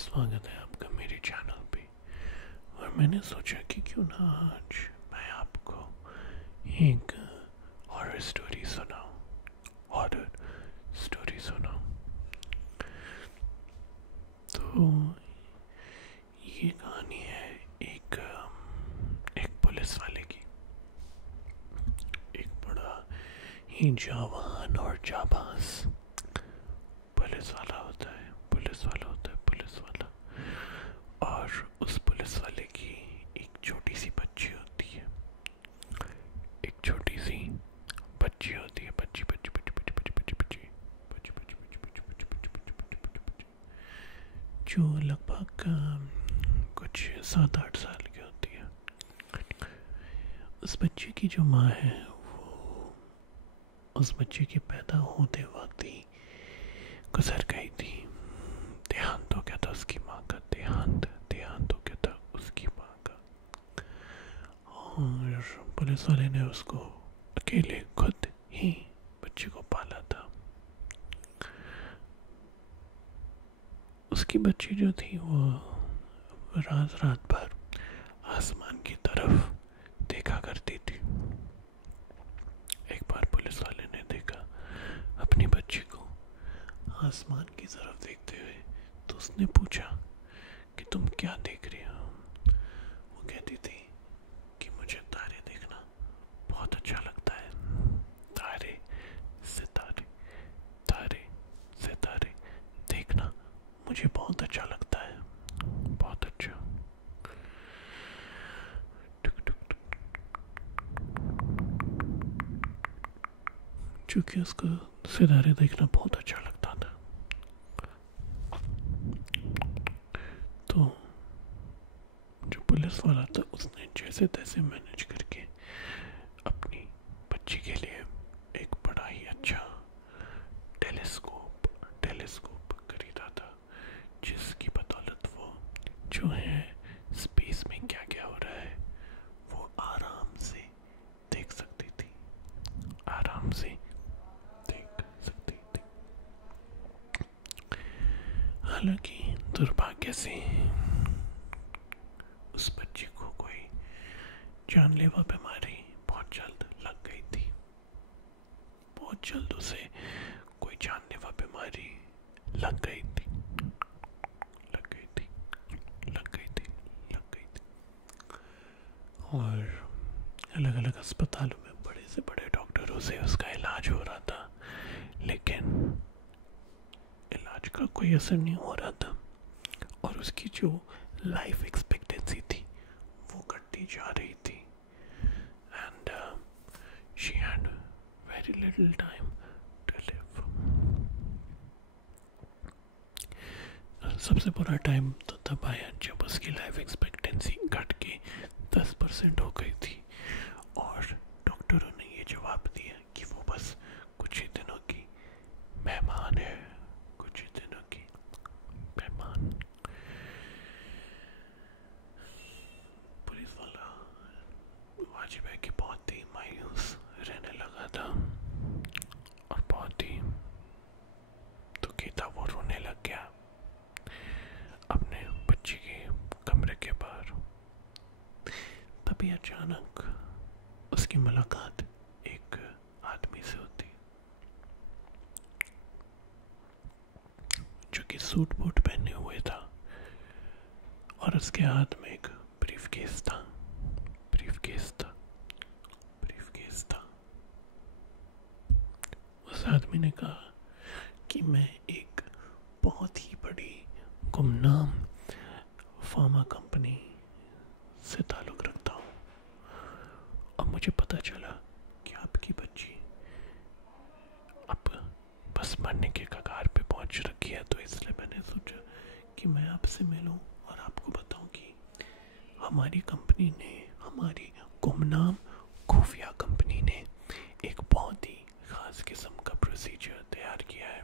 स्वागत है आपका मेरे चैनल पे। और मैंने सोचा कि क्यों ना आज मैं आपको एक हॉरर स्टोरी सुनाऊं। तो ये कहानी है एक पुलिस वाले की। एक बड़ा ही जवान और जाबाज पुलिस वाला होता है। और उस पुलिस वाले की एक छोटी सी बच्ची होती है। जो लगभग कुछ 7-8 साल की होती है। उस बच्ची की जो माँ है वो उस बच्चे के पैदा होते वक्त ही गुजर गई थी। देहांत हो गया था उसकी माँ का। देहांत हो गया था उसकी माँ का। और पुलिस वाले ने उसको अकेले खुद ही बच्चे को पाला था। उसकी बच्ची जो थी वो रात भर आसमान की तरफ देखा करती थी। एक बार पुलिस वाले ने देखा अपनी बच्ची को आसमान की तरफ देखते हुए, तो उसने पूछा कि तुम क्या देख रही हो। वो कहती थी कि मुझे तारे देखना बहुत अच्छा लगता है। तारे सितारे देखना मुझे बहुत अच्छा लगता है। बहुत अच्छा। चूंकि उसको सितारे देखना बहुत अच्छा लगता था, तो जो पुलिस वाला था उसने जैसे तैसे मैनेज करके अपनी बच्ची के लिए एक बड़ा ही अच्छा टेलीस्कोप खरीदा था, जिसकी बदौलत वो जो है स्पेस में क्या क्या हो रहा है वो आराम से देख सकती थी। हालांकि दुर्भाग्य से उस बच्ची को कोई जानलेवा बीमारी बहुत जल्द लग गई थी। बहुत जल्द उसे कोई जानलेवा बीमारी लग गई थी। और अलग अलग अस्पतालों में बड़े से बड़े डॉक्टरों से उसका इलाज हो रहा था, लेकिन इलाज का कोई असर नहीं हो रहा था। और उसकी जो लाइफ एक्सपेक्टेंसी थी वो घटती जा रही थी। And she had very little time to live. सबसे बुरा टाइम तो तब आया जब उसकी लाइफ एक्सपेक्टेंसी घट के 10% हो गई थी। और डॉक्टरों ने ये जवाब दिया कि वो बस कुछ ही दिनों की मेहमान है। पुलिस वाला वाजिब है कि बहुत ही मायूस रहने लगा था और बहुत ही दुखी था। वो रोने लग गया अपने बच्ची के कमरे के बाहर। तभी अचानक उसकी मुलाकात एक आदमी से होती, जो कि सूट बूट पहने हुए था और उसके हाथ में एक ब्रीफकेस था। उस आदमी ने कहा कि मैं एक बहुत ही बड़ी गुमनाम फार्मा कंपनी से ताल्लुक़ रखता हूँ, और मुझे पता चला कि आपकी बच्ची अब बस मरने के कगार पे पहुंच रखी है। तो इसलिए मैंने सोचा कि मैं आपसे मिलूं और आपको बताऊं कि हमारी गुमनाम खुफिया कंपनी ने एक बहुत ही खास किस्म का प्रोसीजर तैयार किया है,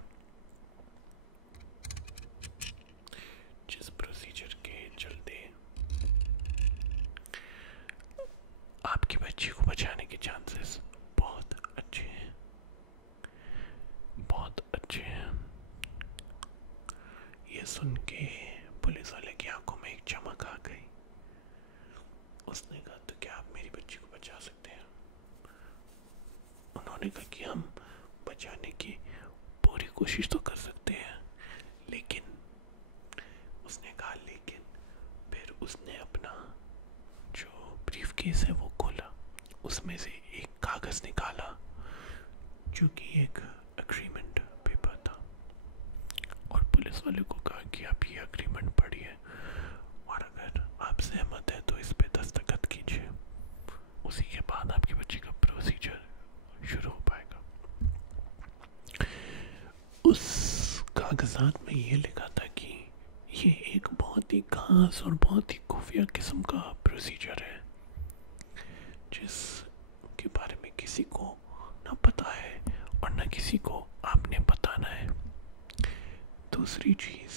जिस प्रोसीजर के चलते आपकी बच्ची को बचाने के चांसेस बहुत अच्छे हैं। ये सुन के पुलिस वाले की आंखों में एक चमक आ गई। उसने कहा, तो क्या आप मेरी बच्ची को बचा सकते हैं? उन्होंने कहा कि हम बचाने की पूरी कोशिश तो कर सकते हैं, लेकिन उसने कहा लेकिन फिर उसने अपना जो ब्रीफ केस है वो खोला, उसमें से एक कागज निकाला जो कि एक एग्रीमेंट पेपर था, और पुलिस वाले को कहा कि आप ये एग्रीमेंट पढ़िए और अगर आप सहमत है तो इस पे दस्तखत कीजिए, उसी के बाद आपकी बच्ची का प्रोसीजर शुरू हो पाएगा। उस कागजात में ये लिखा था कि ये एक बहुत ही खास और बहुत ही खुफिया किस्म का प्रोसीजर है जिसके बारे में किसी को ना पता है और ना किसी को आपने बताना है। दूसरी चीज़,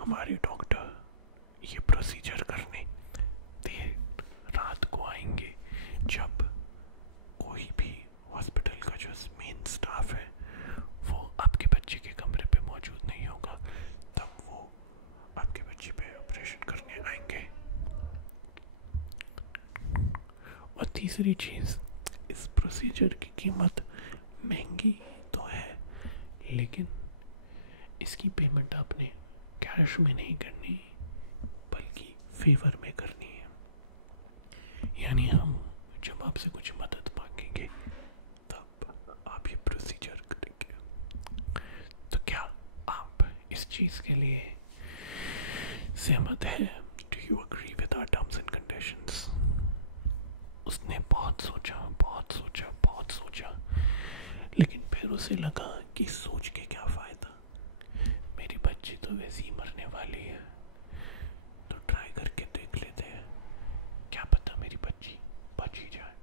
हमारे डॉक्टर ये प्रोसीजर करने देर रात को आएंगे जब कोई भी हॉस्पिटल का जो मेन स्टाफ है वो आपके बच्चे के कमरे पे मौजूद नहीं होगा, तब वो आपके बच्चे पे ऑपरेशन करने आएंगे। और तीसरी चीज़, इस प्रोसीजर की कीमत महंगी तो है, लेकिन इसकी पेमेंट आपने कैश में नहीं करनी बल्कि फेवर में करनी है। यानी हम जब आपसे कुछ मदद मांगेंगे तब आप ये प्रोसीजर करेंगे। तो क्या आप इस चीज़ के लिए सहमत हैं? Do you agree with our terms and conditions? उसने बहुत सोचा, बहुत सोचा, बहुत सोचा, लेकिन फिर उसे लगा कि सोच के क्या फ़ायदा, मेरी बच्ची तो वैसे ही मरने वाली है, तो ट्राई करके देख लेते हैं, क्या पता मेरी बच्ची बच ही जाए।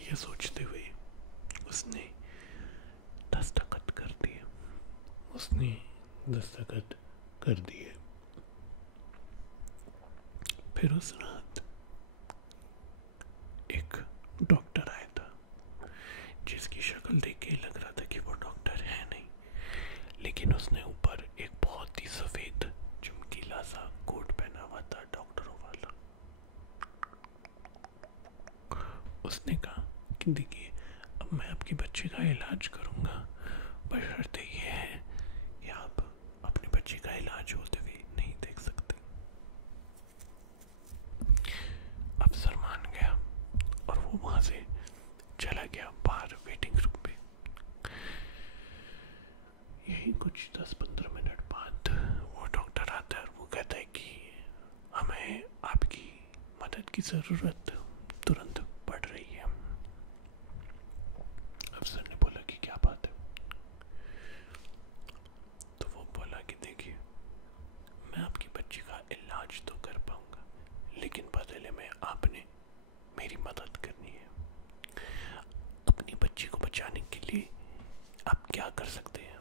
ये सोचते हुए उसने दस्तखत कर दिए। उसने दस्तखत कर दिए। फिर उस रात एक डॉक्टर आया था जिसकी शक्ल देख के लग रहा था कि वो डॉक्टर है नहीं, लेकिन उसने ऊपर एक बहुत ही सफ़ेद चमकीला सा कोट पहना हुआ था डॉक्टरों वाला। उसने कहा कि देखिए, अब मैं आपके बच्चे का इलाज करूँगा, बशर्ते ये है कि आप अपने बच्चे का इलाज होते हुए नहीं देख सकते। अफसर मान गया और वो वहाँ से चला गया बाहर वेटिंग रूम पे। यही कुछ 10-15 मिनट बाद वो डॉक्टर आता है और वो कहता है कि हमें आपकी मदद की ज़रूरत तुरंत पड़ रही है। अफसर ने बोला कि क्या बात है? तो वो बोला कि देखिए, मैं आपकी बच्ची का इलाज तो कर पाऊंगा, लेकिन बदले में आपने मेरी मदद करनी है। अपनी बच्ची को बचाने के लिए आप क्या कर सकते हैं?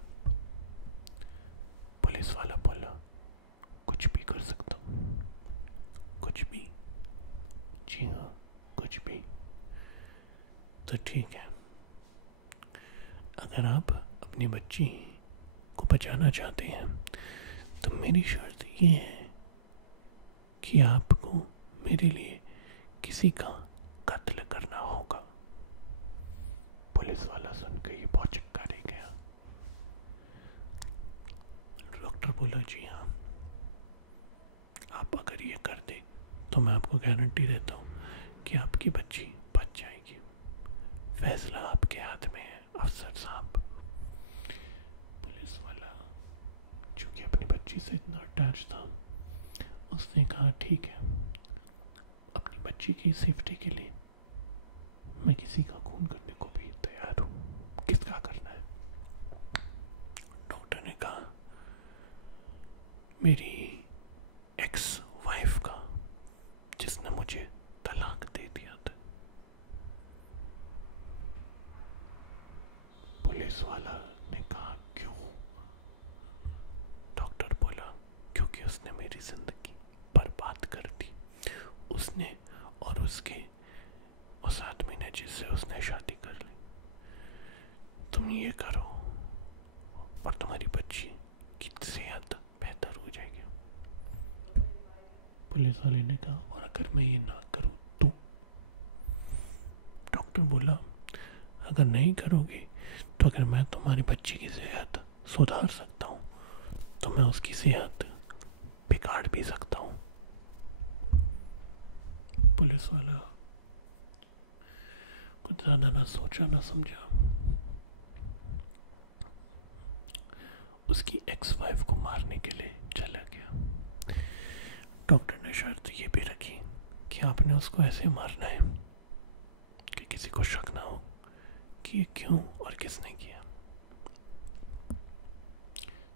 पुलिस वाला बोला, कुछ भी कर सकता हूँ। कुछ भी? जी हाँ, कुछ भी। तो ठीक है, अगर आप अपनी बच्ची को बचाना चाहते हैं तो मेरी शर्त ये है कि आपको मेरे लिए किसी का कत्ल करना होगा। पुलिस वाला सुनकर ये बहुत चक्का रह गया। डॉक्टर बोला, जी हाँ, आप अगर ये कर दें तो मैं आपको गारंटी देता हूँ कि आपकी बच्ची बच जाएगी। फैसला आपके हाथ में है अफसर साहब। पुलिस वाला चूंकि अपनी बच्ची से इतना अटैच था, उसने कहा ठीक है, अपनी बच्ची की सेफ्टी के लिए मैं किसी का खून करने को भी तैयार हूँ। किसका करना है? डॉक्टर ने कहा, मेरी एक्स वाइफ का, जिसने मुझे तलाक दे दिया था। पुलिस वाला ने कहा, क्यों? डॉक्टर बोला, क्योंकि उसने मेरी जिंदगी बर्बाद कर दी। उसने और उसके उस आदमी ने जिससे उसने शादी कर ली। तुम ये करो और तुम्हारी बच्ची की पुलिस वाले ने कहा, और अगर मैं ये ना करूं तो? डॉक्टर बोला, अगर नहीं करोगे तो अगर मैं तुम्हारी बच्ची की सेहत सुधार सकता हूं तो मैं उसकी सेहत बिगाड़ भी सकता हूं। पुलिस वाला कुछ ज्यादा ना सोचा ना समझा, उसकी एक्स वाइफ को मारने के लिए चला गया। डॉक्टर ने शर्त ये भी रखी कि आपने उसको ऐसे मारना है कि किसी को शक ना हो कि ये क्यों और किसने किया।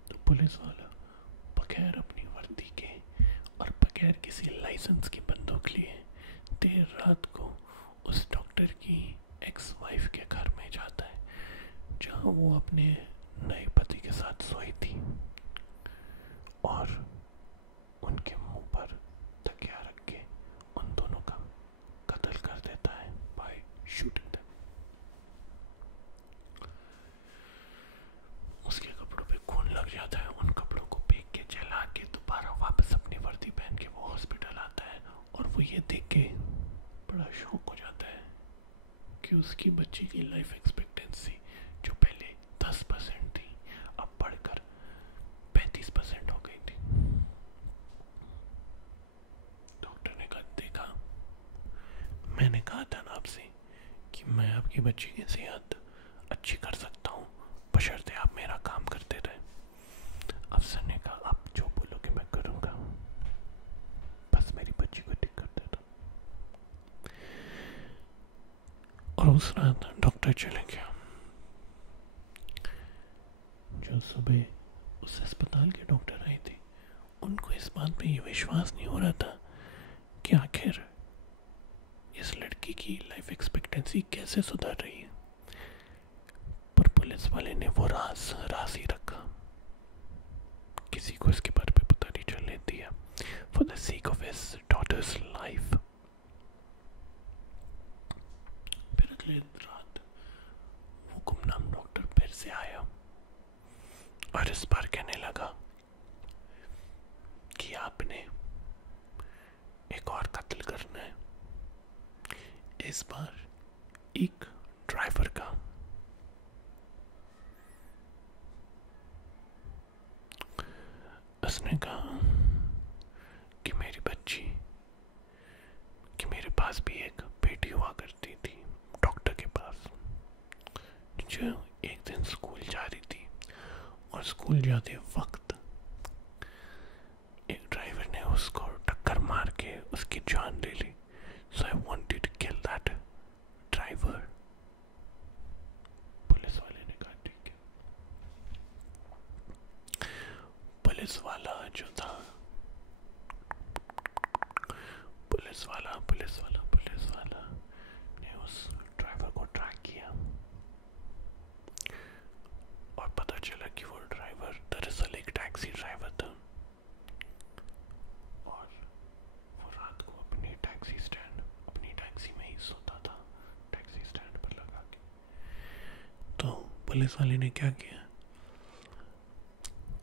तो पुलिस वाला बगैर अपनी वर्दी के और बगैर किसी लाइसेंस की बंदूक लिए देर रात को उस डॉक्टर की एक्स वाइफ के घर में जाता है, जहां वो अपने नए पति के साथ सोई थी, और उनके मुंह पर तकिया रख के उन दोनों का कत्ल कर देता है बाय शूटिंग देम। उसके कपड़ों पे खून लग जाता है। उन कपड़ों को फेंक के जला के दोबारा वापस अपनी वर्दी पहन के वो हॉस्पिटल आता है, और वो ये देख के बड़ा शौक हो जाता है कि उसकी बच्ची की लाइफ एक्सपेक्टेंसी जो पहले 10% थी अब बढ़कर 35% हो गई थी। डॉक्टर ने कहा, देखा, मैंने कहा था ना आपसे कि मैं आपकी बच्ची की सेहत अच्छी कर सकता हूँ बशर्ते आप मेरा काम करते रहे। अफसर ने कहा, आप जो बोलोगे मैं करूँगा, बस मेरी बच्ची को ठीक कर देता। और उस रात डॉक्टर चले गया। जो सुबह उस अस्पताल के डॉक्टर आए थे, उनको इस बात पे ये विश्वास नहीं हो रहा था कि आखिर इस लड़की की लाइफ एक्सपेक्टेंसी कैसे सुधर रही है। पर पुलिस वाले ने वो राज ही रखा, किसी को इसके बारे में पता नहीं चलने दिया, for the sake of his daughter's life. फिर अगले रात वो गुमनाम डॉक्टर फिर से आया और इस बार कहने लगा कि आपने एक और कत्ल करना है, इस बार एक ड्राइवर का। उसने कहा कि मेरी बच्ची, कि मेरे पास भी एक बेटी हुआ करती थी डॉक्टर के पास, जो एक दिन स्कूल जा रही थी, और स्कूल जाते वक्त एक ड्राइवर ने उसको टक्कर मार के उसकी जान ले ली। So I wanted to kill that driver. Police वाले ने कहा, ठीक है। पुलिस वाला जो था, पुलिस वाला ने उस ड्राइवर को ट्रैक किया, और पता चला कि वो ड्राइवर दरअसल एक टैक्सी ड्राइवर था, और वो रात को अपनी टैक्सी में ही सोता था, टैक्सी स्टैंड पर लगा के। तो पुलिस वाले ने क्या किया,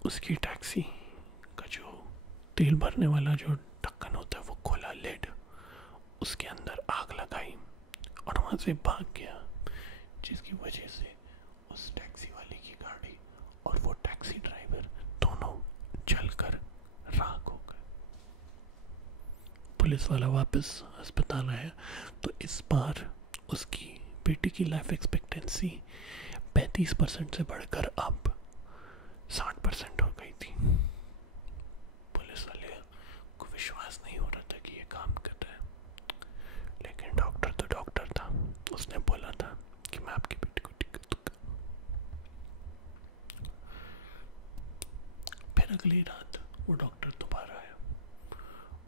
उसकी टैक्सी का जो तेल भरने वाला जो ढक्कन होता है वो खोला, लेड, उसके अंदर आग लगाई और वहां से भाग गया, जिसकी वजह से उस टैक्सी वाले की गाड़ी और वो टैक्सी ड्राइवर दोनों जलकर राख हो गए। पुलिस वाला वापस अस्पताल आया तो इस बार उसकी बेटी की लाइफ एक्सपेक्टेंसी 35% से बढ़कर अब 60% हो गई थी। पुलिस वाले को विश्वास नहीं हो रहा था कि ये काम कर रहा है, लेकिन डॉक्टर तो डॉक्टर था, उसने बोला था कि मैं आपकी बेटी को ठीक कर दूंगा। फिर अगली रात वो डॉक्टर दोबारा आया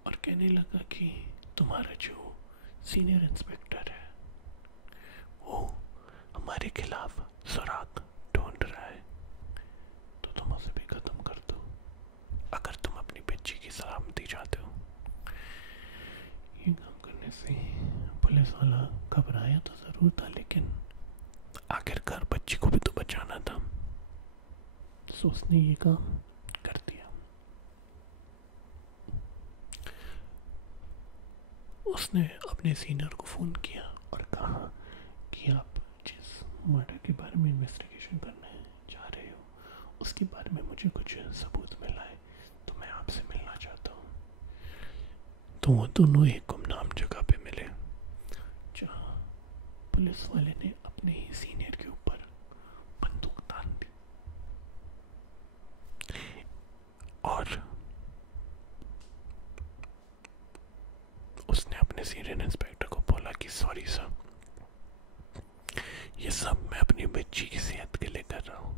और कहने लगा कि तुम्हारा जो सीनियर इंस्पेक्टर है वो हमारे खिलाफ सुराग ढूंढ रहा है, तो तुम उसे भी खत्म कर दो अगर तुम अपनी बच्ची की सलामती चाहते हो। ये काम करने से पुलिस वाला घबराया तो जरूर था, लेकिन आखिरकार बच्ची को भी तो बचाना था, तो उसने ये काम कर दिया। उसने अपने सीनियर को फ़ोन किया और कहा कि आप जिस मर्डर के बारे में इन्वेस्टिगेशन करने जा रहे हो उसके बारे में मुझे कुछ सबूत मिला है, तो मैं आपसे मिलना चाहता हूँ। तो वो दोनों एक गुमनाम जगह पे मिले जहाँ पुलिस वाले ने अपने ही सीनियर के ऊपर बंदूक तान दी और उसने अपने सीनियर इंस्पेक्टर को बोला कि सॉरी सर, ये सब मैं अपनी बच्ची की सेहत के लिए कर रहा हूँ।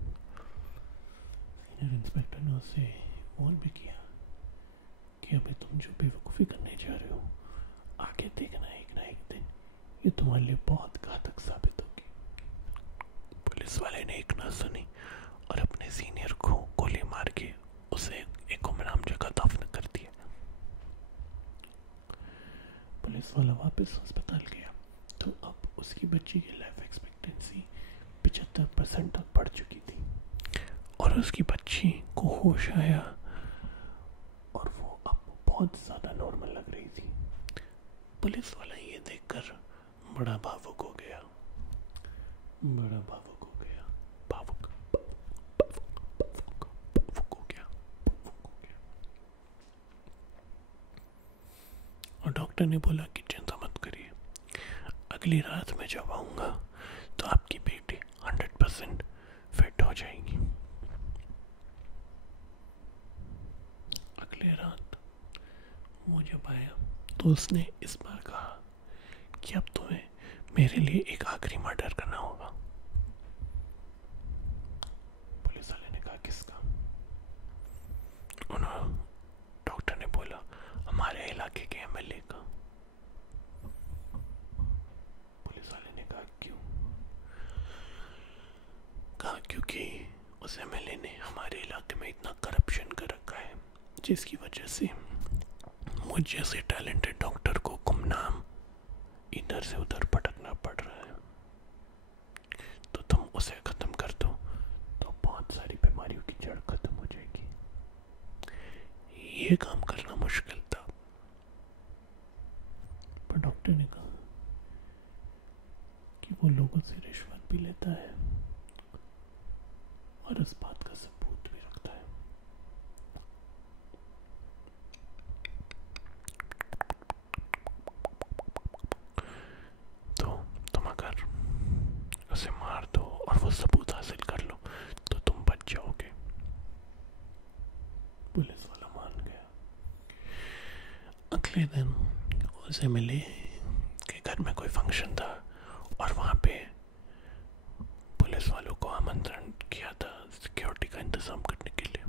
सीनियर इंस्पेक्टर ने उसे वार्न भी किया कि अभी तुम जो बेवकूफ़ी करने जा रहे हो आगे देखना एक ना एक दिन ये तुम्हारे लिए बहुत घातक साबित होगी। पुलिस वाले ने एक ना सुनी और अपने सीनियर को गोली मार के उसे एक गुमनाम जगह दफन कर दिया। पुलिस वाला वापस अस्पताल गया तो अब उसकी बच्ची की लाइफ एक्सपेक्टेंसी 75% तक बढ़ चुकी थी और उसकी बच्ची को होश आया और वो अब बहुत ज़्यादा नॉर्मल लग रही थी। पुलिस वाला ये देखकर बड़ा भावुक हो गया, भावुक हो गया। और डॉक्टर ने बोला कि चिंता मत करिए, अगली रात में जब आऊँगा तो आपकी बेटी 100% फिट हो जाएगी। अगली रात वो जब आया तो उसने इस बार कहा कि अब तुम्हें मेरे लिए एक आखिरी मर्डर करना होगा। पुलिस वाले ने कहा किसका? उन्होंने डॉक्टर ने बोला हमारे इलाके के एमएलए का। पुलिस वाले ने कहा क्यों? कहा क्योंकि उस एमएलए ने हमारे इलाके में इतना करप्शन कर रखा है जिसकी वजह से मुझ जैसे टैलेंटेड डॉक्टर को गुमनाम इधर से उधर भटकना पड़ रहा है। तो तुम उसे खत्म कर दो तो बहुत सारी बीमारियों की जड़ खत्म हो जाएगी। ये काम करना मुश्किल था पर डॉक्टर ने कहा कि वो लोगों से रिश्वत भी लेता है और इस बात का सबूत भी रखता है। तो तुम अगर उसे मार दो और वो सबूत हासिल कर लो तो तुम बच जाओगे। पुलिस वाला मान गया। अगले दिन उसे मिले कि घर में कोई फंक्शन था और वहाँ पे पुलिस वालों को आमंत्रण किया था सिक्योरिटी का इंतजाम करने के लिए।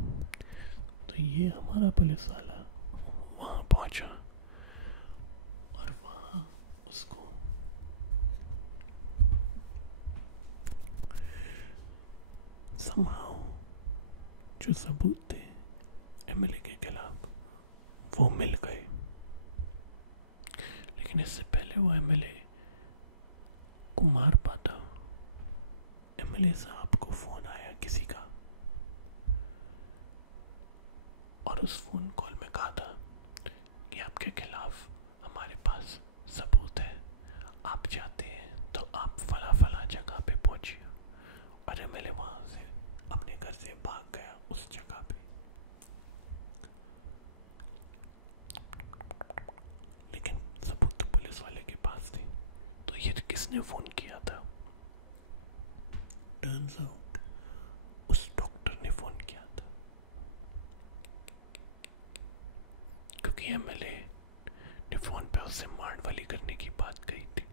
तो ये हमारा पुलिस वाला वहाँ पहुँचा और वहाँ उसको somehow जो सबूत थे एमएलए के खिलाफ वो मिल गए। लेकिन इससे पहले वो एमएलए को मार पाता, एमएलए साहब को फोन आया किसी का और उस फोन कॉल में कहा था कि आपके खिलाफ हमारे पास सबूत है, आप चाहते हैं तो आप फला फला जगह पे पहुंचिए। और एमएलए वहां से अपने घर से भाग गया उस जगह पे। लेकिन सबूत तो पुलिस वाले के पास थे, तो ये किसने फोन किया था? टर्न्स आउट उस डॉक्टर ने फोन किया था क्योंकि एमएलए ने फोन पे उससे मार वाली करने की बात कही थी।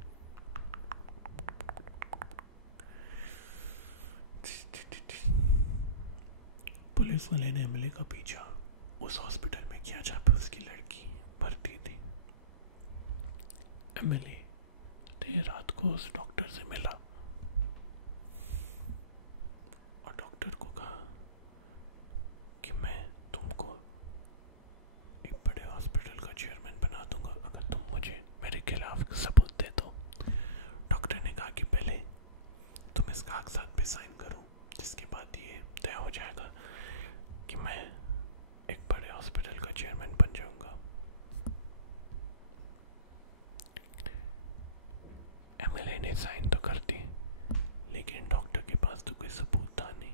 पुलिस वाले ने एमएलए का पीछा उस हॉस्पिटल में किया जहाँ पे उसकी लड़की भर्ती थी। एमएलए देर रात को उस डॉक्टर से मिला और डॉक्टर को कहा कि मैं तुमको एक बड़े हॉस्पिटल का चेयरमैन बना दूंगा अगर तुम मुझे मेरे खिलाफ सबूत दे दो। डॉक्टर ने कहा कि पहले तुम इस कागजात पे साइन करो जिसके बाद ये तय हो जाएगा कि मैं एक बड़े हॉस्पिटल का चेयरमैन बन जाऊंगा। एमएलए ने साइन तो कर दिए, लेकिन डॉक्टर के पास तो कोई सबूत था नहीं।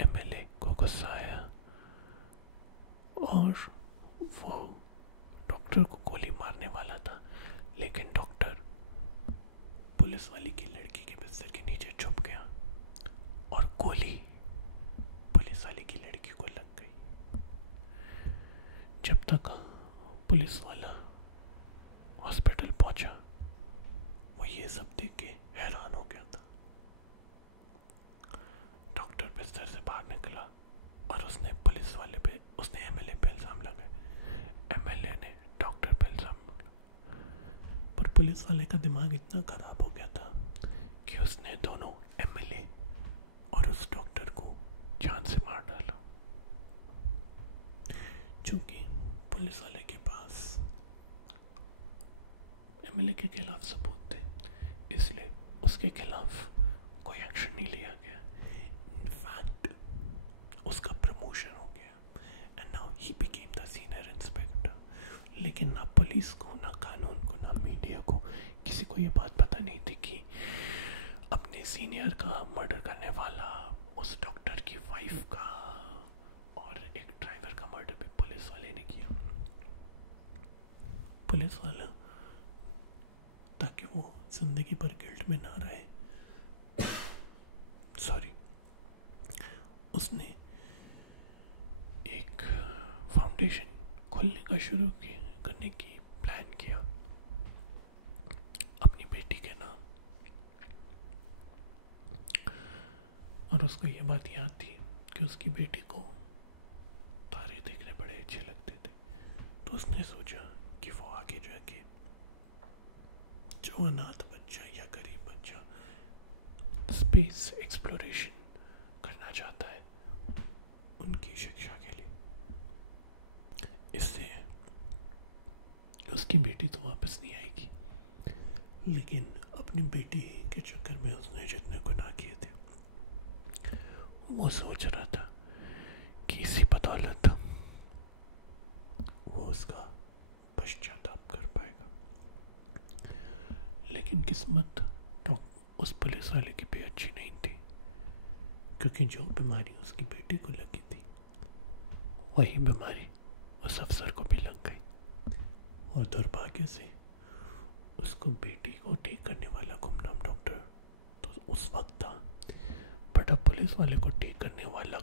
एमएलए को गुस्सा आया और वो डॉक्टर को गोली मारने वाला था, लेकिन डॉक्टर पुलिस वाली की लड़की के बिस्तर के नीचे छुप गया और गोली पुलिस वाली की लड़की को लग गई। जब तक पुलिस वाला हॉस्पिटल पहुंचा, वो ये सब देख के हैरान हो गया था। डॉक्टर बिस्तर से बाहर निकला और उसने पुलिस वाले पे, उसने एमएलए पे इल्जाम लगाया। एमएलए ने डॉक्टर पे इल्जाम लगाया, पर पुलिस वाले का दिमाग इतना खराब हो गया था कि उसने दोनों एमएलए और उस डॉक्टर को जान से मार डाला। चूंकि पुलिस वाले के पास एमएलए के खिलाफ सबूत थे, इसलिए उसके खिलाफ कोई एक्शन नहीं लिया गया। इनफैक्ट उसका प्रमोशन हो गया and now he became the senior inspector. लेकिन ना पुलिस को, ना कानून को, ना मीडिया को, किसी को ये बात पता नहीं थी कि अपने सीनियर का मर्डर करने वाला उस डॉक्टर की वाइफ का और एक ड्राइवर का मर्डर भी पुलिस वाले ने किया। पुलिस वाला, ताकि वो जिंदगी भर गिल्ट में ना रहे, सॉरी, उसने एक फाउंडेशन खोलने का शुरू करने की प्लान किया अपनी बेटी के नाम। और उसको ये बात याद थी कि उसकी बेटी को तारे देखने बड़े अच्छे लगते थे, तो उसने सोचा कि वो आगे जाके जो अनाथ बच्चा या गरीब बच्चा स्पेस एक्सप्लोरेशन करना चाहता है, उनकी शिक्षा के लिए, इससे उसकी बेटी तो वापस नहीं आएगी। लेकिन अपनी बेटी के चक्कर में उसने जितने गुनाह किए थे, वो सोच रहा था कि इसी बदौलत वो उसका पश्चाताप कर पाएगा। लेकिन किस्मत उस पुलिस वाले की भी अच्छी नहीं थी, क्योंकि जो बीमारी उसकी बेटी को लगी थी, वही बीमारी उस अफसर को भी लग गई। और दुर्भाग्य से उसको बेटी को ठीक करने वाला गुमनाम डॉक्टर तो उस वक्त था, बट अब पुलिस वाले को ठीक करने वाला